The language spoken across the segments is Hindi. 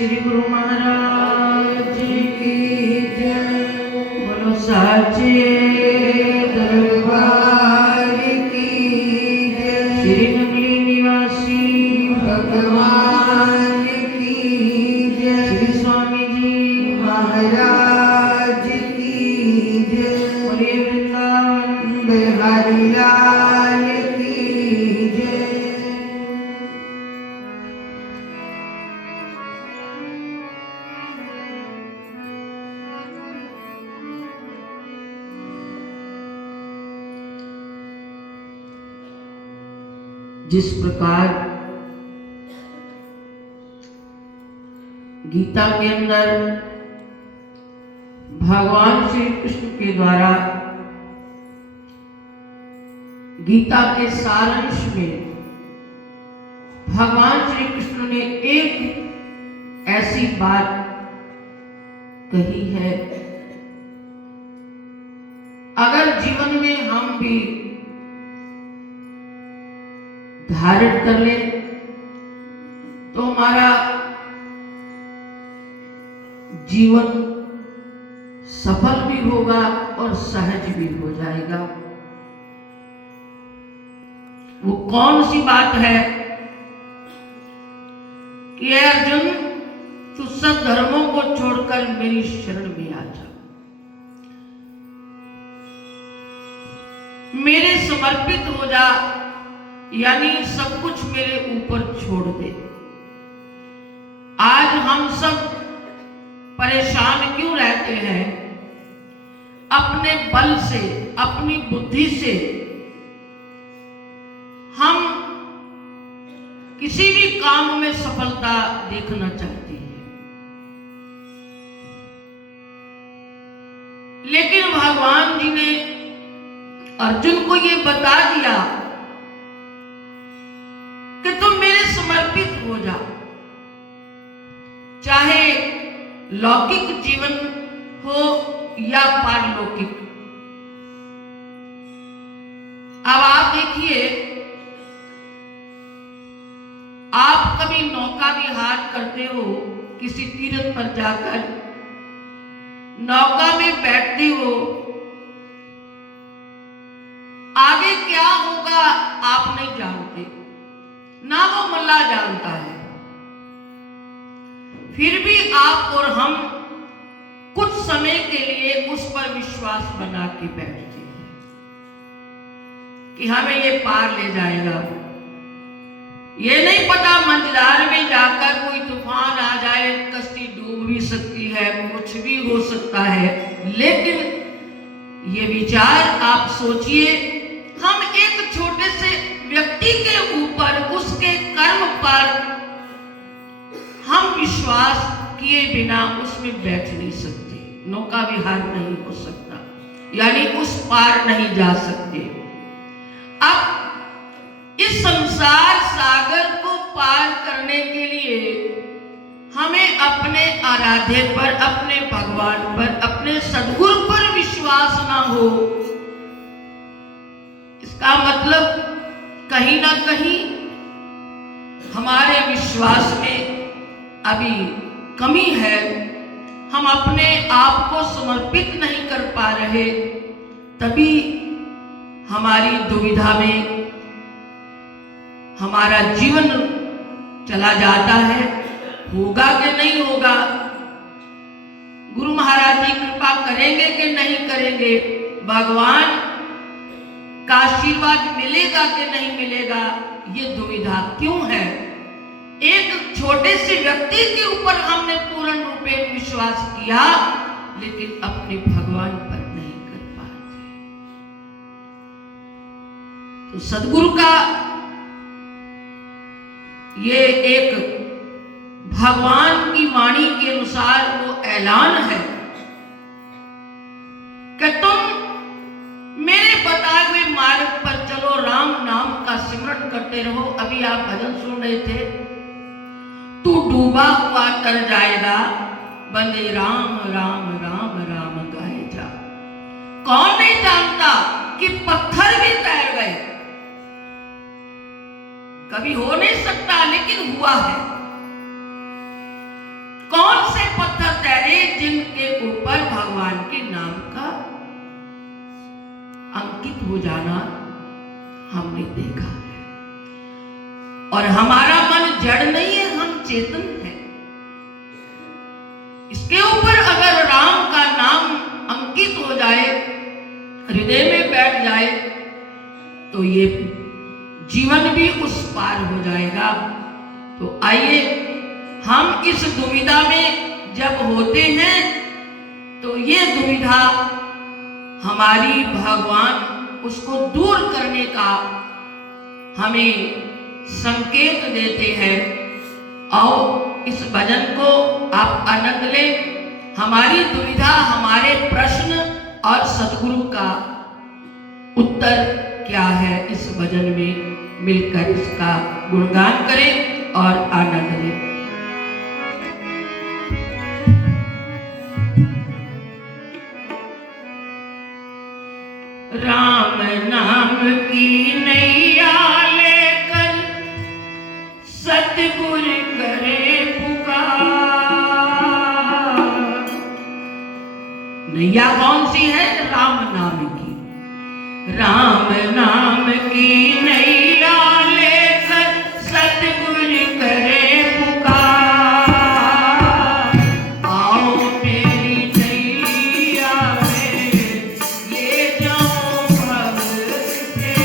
श्री गुरु महाराज की जय। बोलो साचे दरबार की जय। श्री नगरी निवासी भगवान की जय। श्री स्वामी जी महाराज की जय। बोलिए वृंदावन बिहारी लाल की जय। जिस प्रकार गीता के अंदर भगवान श्री कृष्ण के द्वारा गीता के सारांश में भगवान श्री कृष्ण ने एक ऐसी बात कही है, अगर जीवन में हम भी धारण कर ले तो हमारा जीवन सफल भी होगा और सहज भी हो जाएगा। वो कौन सी बात है कि अर्जुन तू सब धर्मों को छोड़कर मेरी शरण में आ जा, मेरे समर्पित हो जा, यानी सब कुछ मेरे ऊपर छोड़ दे। आज हम सब परेशान क्यों रहते हैं? अपने बल से, अपनी बुद्धि से हम किसी भी काम में सफलता देखना चाहते हैं, लेकिन भगवान जी ने अर्जुन को ये बता दिया कि तुम मेरे समर्पित हो जाओ, चाहे लौकिक जीवन हो या पारलौकिक। अब आप देखिए, आप कभी नौका विहार करते हो, किसी तीर्थ पर जाकर नौका में बैठते हो, आगे क्या होगा आप नहीं जानते, ना वो मल्लाह जानता है। फिर भी आप और हम कुछ समय के लिए उस पर विश्वास बना के बैठते हैं कि हमें ये पार ले जाएगा। ये नहीं पता मंझधार में जाकर कोई तूफान आ जाए, कश्ती डूब भी सकती है, कुछ भी हो सकता है। लेकिन ये विचार आप सोचिए, हम एक छोटे से व्यक्ति के ऊपर, उसके कर्म पर हम विश्वास किए बिना उसमें बैठ नहीं सकते, नौका विहार नहीं हो सकता, यानी उस पार नहीं जा सकते। अब इस संसार सागर को पार करने के लिए हमें अपने आराध्य पर, अपने भगवान पर, अपने सद्गुरु पर विश्वास ना हो, इसका मतलब कहीं ना कहीं हमारे विश्वास में अभी कमी है। हम अपने आप को समर्पित नहीं कर पा रहे, तभी हमारी दुविधा में हमारा जीवन चला जाता है। होगा कि नहीं होगा, गुरु महाराज जी कृपा करेंगे कि नहीं करेंगे, भगवान का आशीर्वाद मिलेगा कि नहीं मिलेगा, ये दुविधा क्यों है? एक छोटे से व्यक्ति के ऊपर हमने पूर्ण रूपे विश्वास किया, लेकिन अपने भगवान पर नहीं कर पाते। तो सद्गुरु का ये एक भगवान की वाणी के अनुसार वो ऐलान है कि तुम मेरे बताए हुए मार्ग पर चलो, राम नाम का सिमरन करते रहो। अभी आप भजन सुन रहे थे, तू डूबा हुआ तर जाएगा, बंदे राम राम राम राम गाए जा। कौन नहीं जानता कि पत्थर भी तैर गए, कभी हो नहीं सकता लेकिन हुआ है। हो जाना हमने देखा है। और हमारा मन जड़ नहीं है, हम चेतन है। इसके ऊपर अगर राम का नाम अंकित हो जाए, हृदय में बैठ जाए, तो ये जीवन भी उस पार हो जाएगा। तो आइए हम इस दुविधा में जब होते हैं तो ये दुविधा हमारी भगवान उसको दूर करने का हमें संकेत देते हैं। आओ इस भजन को आप आनंद लें। हमारी दुविधा, हमारे प्रश्न और सद्गुरु का उत्तर क्या है, इस भजन में मिलकर इसका गुणगान करें और आनंद लें। राम नाम की नैया लेकर सतगुर करे पुकार। नैया कौन सी है? राम नाम की। राम नाम की नैया लेकर सतगुर करे पुकार। आओ मेरी नैया में ले जाओ भव के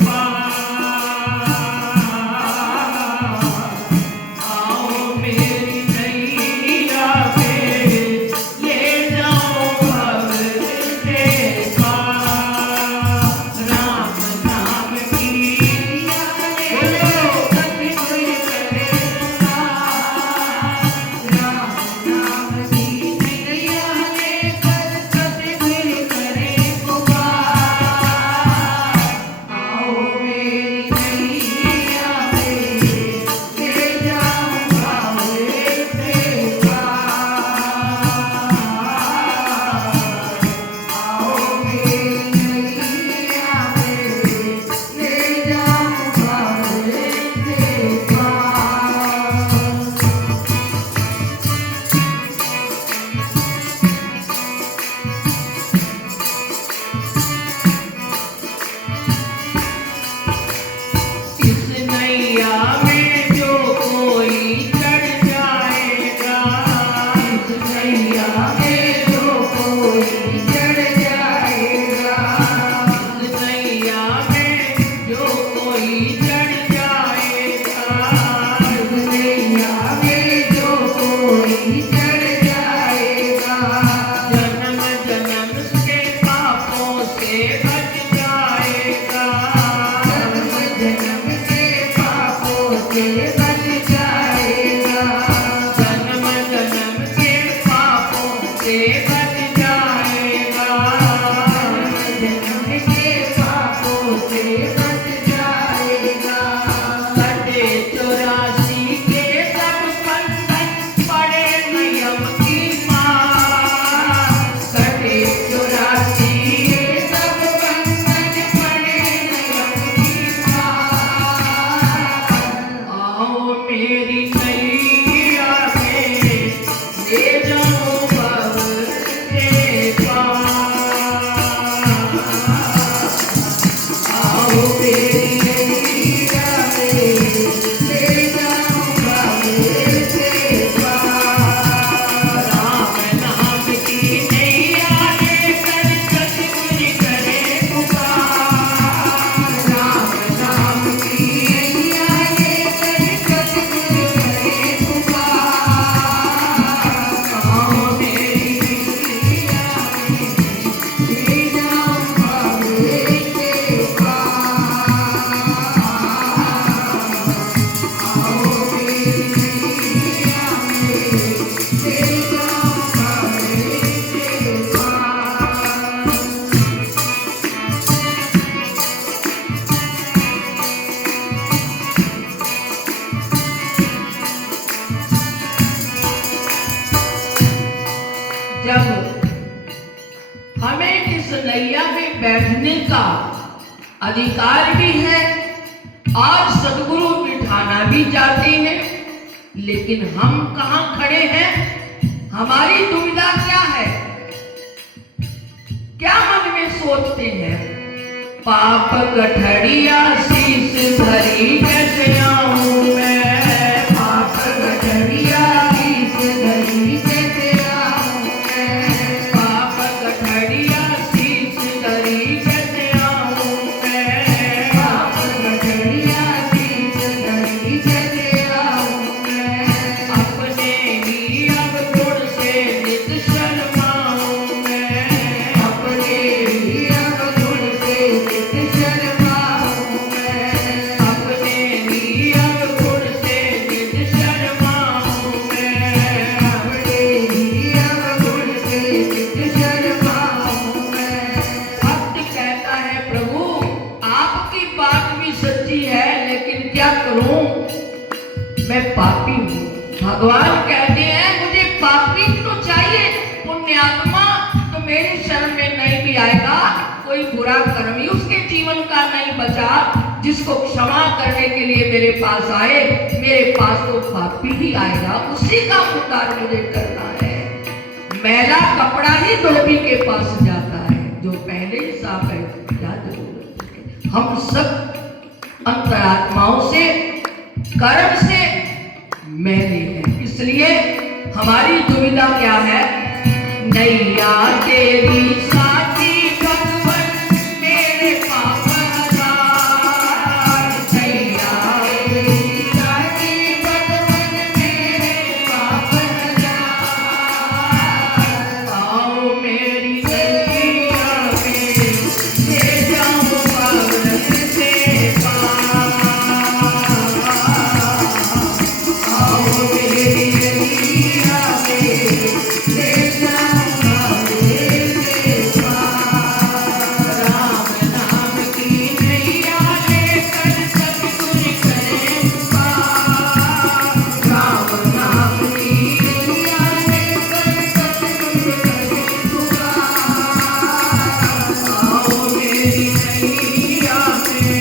पार। आओ मेरी नैया में ले जाओ भव के पार। राम नाम की बैठने का अधिकार भी है और सद्गुरु बिठाना भी चाहते हैं, लेकिन हम कहां खड़े हैं? हमारी दुविधा क्या है? क्या मन में सोचते हैं? पाप गठड़िया शीश धरी कैसे आऊं मैं, पाप गठड़िया शीश धरी कैसे आऊं मैं, पाप गठड़िया शीश धरी कैसे आऊं मैं, पाप गठड़िया शीश धरी कैसे आऊं मैं, अपने ही अवगुण से नित शर्माऊं मैं, अपने ही अवगुण से नित शर्माऊं मैं, अपने ही अवगुण से नित शर्माऊं मैं, अपने ही अवगुण से नित शर्माऊं मैं। भक्त कहता है प्रभु आपकी बात भी सच्ची है, लेकिन क्या करूं मैं पापी हूं। भगवान कहते हैं मुझे पापी तो चाहिए, पुण्यात्मा तो मेरे शरण में नहीं भी आएगा। कोई बुरा कर्म ही उसके जीवन का नहीं बचा जिसको क्षमा करने के लिए मेरे पास आए। मेरे पास तो पापी ही आएगा, उसी का उद्धार मुझे करना है। मैला कपड़ा ही धोबी के पास जाता है, जो पहले ही साफ है क्या जरूरत है। हम सब अंतरात्माओं से कर्म से मैले हैं, इसलिए हमारी दुविधा क्या है। नैया तेरी साथी भगवन मेरे पाप हजार, नैया तेरी साथी भगवन मेरे पाप हजार, आओ मेरी नैया में ले जाओ पावन से पार, आओ मेरी नैया में ले जाऊंगा तेरे पार। राम नाम की नैया लेकर सतगुरु करें पार, राम नाम की नैया लेकर सतगुरु करे पुकार। आओ मेरी नैया में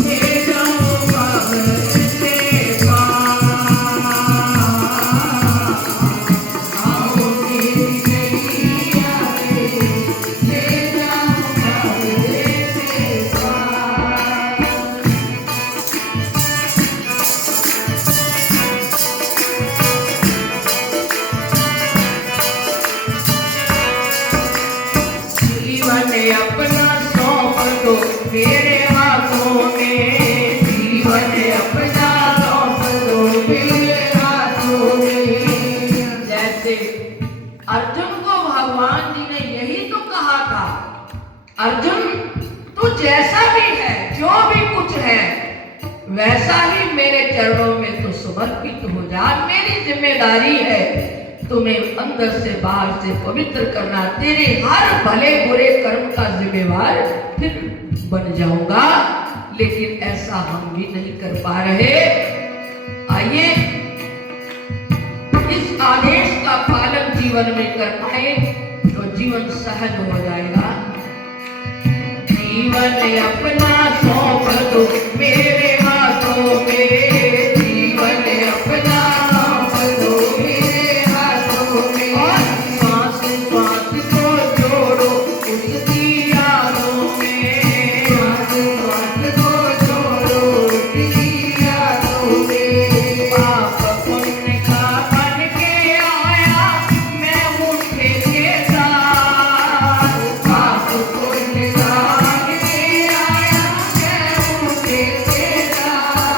ले जाओ पावन से पार, आओ मेरी नैया में ले जाऊंगा तेरे पार। जीवन अपना सौंप दो मेरे हाथों में, जीवन अपना सौंप दो मेरे हाथों में। जैसे अर्जुन को भगवान जी ने यही तो कहा था, अर्जुन तू जैसा भी है जो भी कुछ है वैसा ही मेरे चरणों में तो समर्पित हो जा। मेरी जिम्मेदारी है तुम्हें अंदर से बाहर से पवित्र करना, तेरे हर भले बुरे कर्म का जिम्मेवार फिर बन जाऊंगा। लेकिन ऐसा हम भी नहीं कर पा रहे। आइए इस आदेश का पालन जीवन में कर पाए तो जीवन सहज हो जाएगा। जीवन अपना सौंप दो मेरे हाथों में, जीवन अपना सौंप दो मेरे हाथों में। और श्वास श्वास को जोड़ो उसकी यादों में, श्वास श्वास को जोड़ो तेरी यादों में। पाप पुण्य का बन के आया मैं हूँ ठेकेदार, पाप पुण्य का बन के आया मैं हूँ ठेकेदार।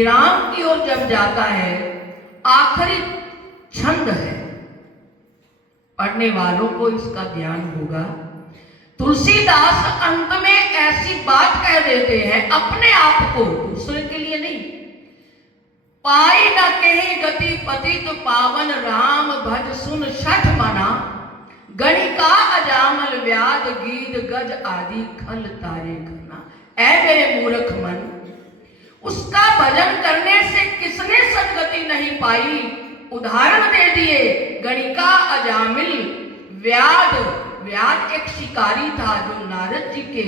विराम की ओर जब जाता है, आखिरी छंद है, पढ़ने वालों को इसका ज्ञान होगा। तुलसीदास अंत में ऐसी बात कह देते हैं अपने आप को, दूसरे के लिए नहीं। पाई न कहीं गति पतित पावन राम भज सुन छठ मना, गणिका अजामल व्याध गीत गज आदि खल तारे घना। ऐ मेरे मूर्ख मन, उसका भजन करने से किसने सदगति नहीं पाई? उदाहरण दे दिए, गणिका अजामिल व्याध। व्याध एक शिकारी था जो नारद जी के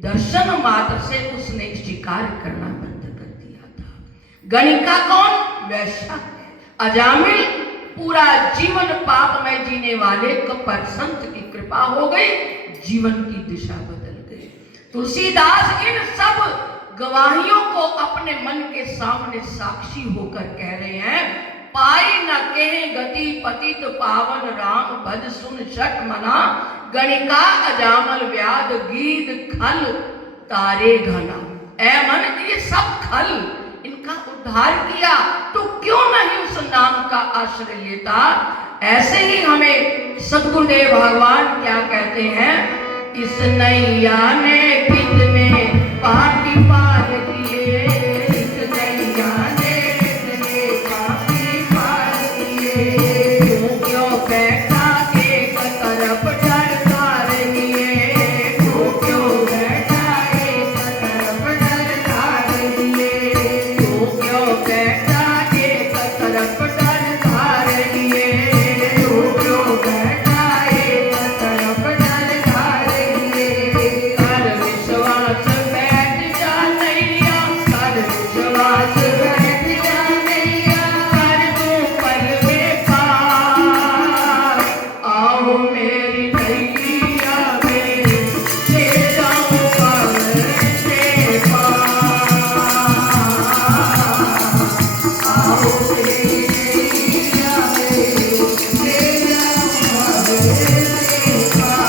दर्शन मात्र से उसने शिकार करना बंद कर दिया था। गणिका कौन? वैश्या है। अजामिल पूरा जीवन पाप में जीने वाले पर संत की कृपा हो गई, जीवन की दिशा बदल गई। तुलसीदास इन सब गवाहियों को अपने मन के सामने साक्षी होकर कह रहे हैं, पाई न कहे गति पतित पावन राम भज सुन छठ मना, गणिका अजामल व्याध गीत खल तारे घना। ऐ मन, ये सब खल, इनका उद्धार किया तो क्यों नहीं उस नाम का आश्रय लेता? ऐसे ही हमें सद्गुरुदेव भगवान क्या कहते हैं, इस नैया ने कितने पापी पार किए, इस नैया ने कितने पापी पार किए, तू क्यों बैठा एक तरफ डरता रहिए, तू क्यों बैठा एक तरफ डरता रहिए, तू क्यों बैठा एक तरफ डरता रहिए, तू क्यों बैठा एक तरफ डरता रहिए। कर विश्वास बैठ जा नैया, कर विश्वास बैठ जा नैया, कर तू पल में पार। आओ मेरी नैया में ले जाऊं पल से पार। आओ मेरी नैया में ले जाऊं पल से पार।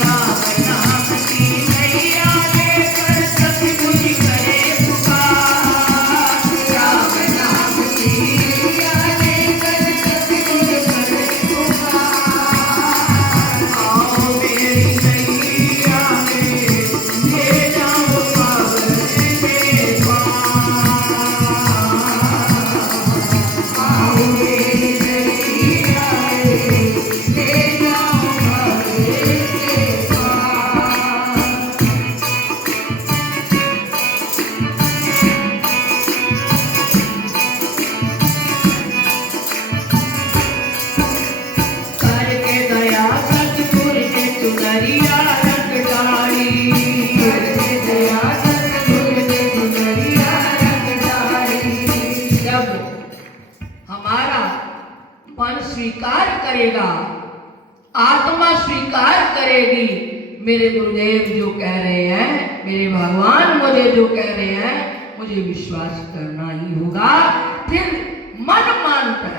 राम नाम की नैया लेकर सतगुरु करे पुकार, राम नाम की नैया लेकर सतगुरु करे पुकार। आओ मेरी नैया में ले जाऊं पल से पार। आओ मेरी नैया में ले जाऊं पल से पार। करके दया सतगुरु ने चुनरिया रंग डाली, करके दया सतगुरु ने चुनरिया रंग डाली। जब हमारा मन स्वीकार करेगा, आत्मा स्वीकार करेगी, मेरे गुरुदेव जो कह रहे हैं, मेरे भगवान मुझे जो कह रहे हैं, मुझे विश्वास करना ही होगा। फिर मन मानकर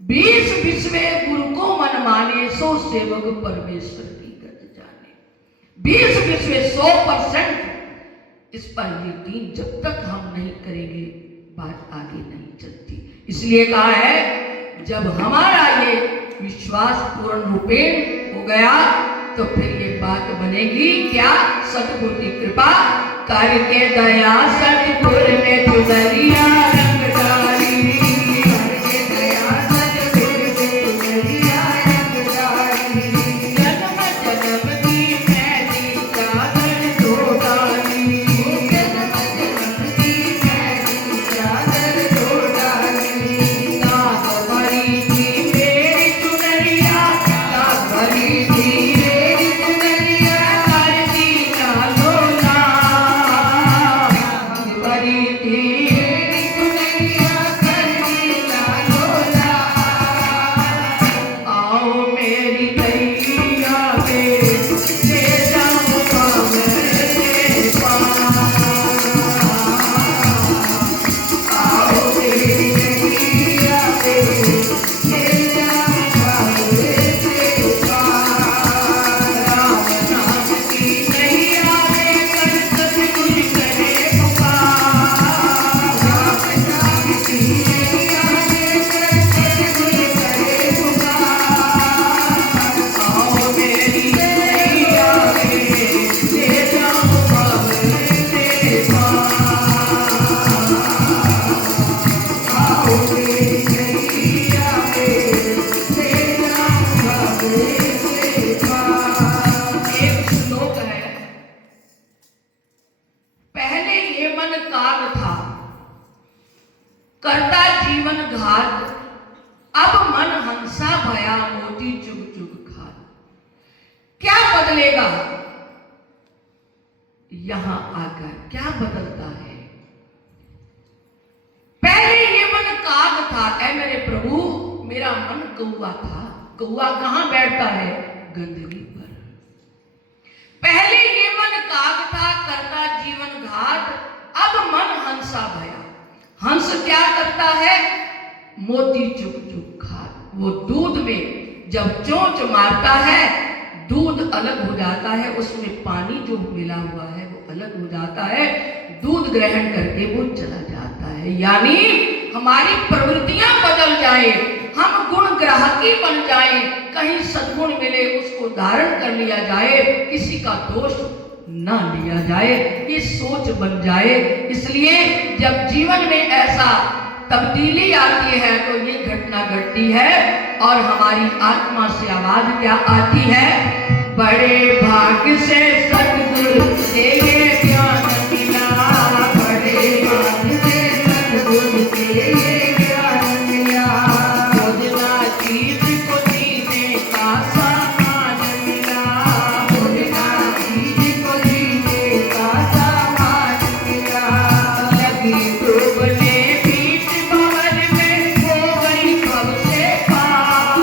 20 विश्वे गुरु को मन माने, सो सेवक परमेश्वर की गत जाने। 20 विश्वे 100% इस पर यकीन जब तक हम नहीं करेंगे, बात आगे नहीं चलती। इसलिए कहा है, जब हमारा ये विश्वास पूर्ण रूपेण हो गया तो फिर ये बात बनेगी क्या? सतगुरु की कृपा करके दया सतगुरु ने चुनरिया रंग डाली, करके दया सतगुरु ने चुनरिया रंग डाली। जन्म जन्म की मैली चादर धो डाली, जन्म जन्म की मैली चादर धो डाली। नाग भरी थी मेरी चुनरिया, नाग भरी थी मेरी चुनरिया, करती डालो नाग भरी थी मेरी बदलेगा। यहां आकर क्या बदलता है? पहले ये मन काग था, ऐ मेरे प्रभु मेरा मन कौवा था। कौवा कहां बैठता है? गंदगी पर। पहले ये मन काग था, करता जीवन घात, अब मन हंसा भया। हंस क्या करता है? मोती चुक चुक खात। वो दूध में जब चोंच मारता है, दूध अलग हो जाता है, उसमें पानी जो मिला हुआ है वो अलग हो जाता है, दूध ग्रहण करके वो चला जाता है। यानी हमारी प्रवृत्तियां बदल जाए, हम गुण ग्राहकी बन जाए, कहीं सद्गुण मिले उसको धारण कर लिया जाए, किसी का दोष ना लिया जाए, ये सोच बन जाए। इसलिए जब जीवन में ऐसा तब्दीली आती है तो ये घटना घटती है और हमारी आत्मा से आवाज क्या आती है? बड़े भाग्य से सद्गुरु से ये ज्ञान मिला, बड़े भाग्य से सद्गुरु से ये ज्ञान मिला। खोजना चीज को जीने का सामान मिला, खोजना चीज को जीने का सामान मिला। लगी डूबने बीच भंवर में, हो गई भव से पार।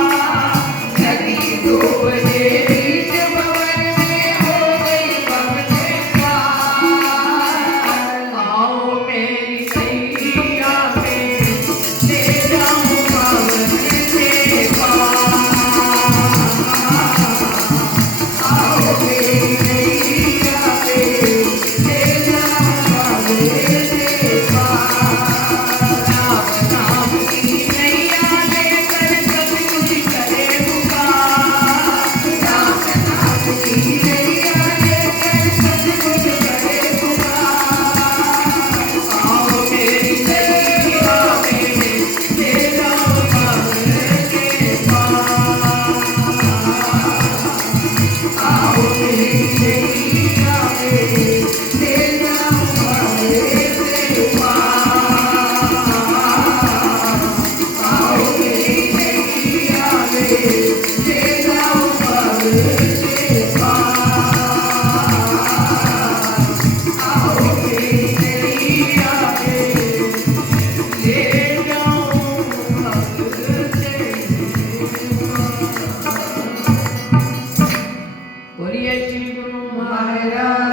लगी डूबने बीच भंवर में, हो गई भव से पार। आओ मेरी सैया में ले जाऊं भंवर से पार। आओ मेरी सैया में ले जाऊं भंवर से पार। राम नाम की नैया लेकर सतगुरु करे पुकार। राम नाम की नैया लेकर सतगुरु करे पुकार। आओ मेरी सैया में ले जाऊं भंवर के पार। आओ मेरी सैया में ले जाऊं भंवर के पार। आओ मेरी सैया में ले जाऊं भंवर के पार। आओ मेरी सैया में ले जाऊं भंवर के पार। बोलिए श्री गुरु महाराज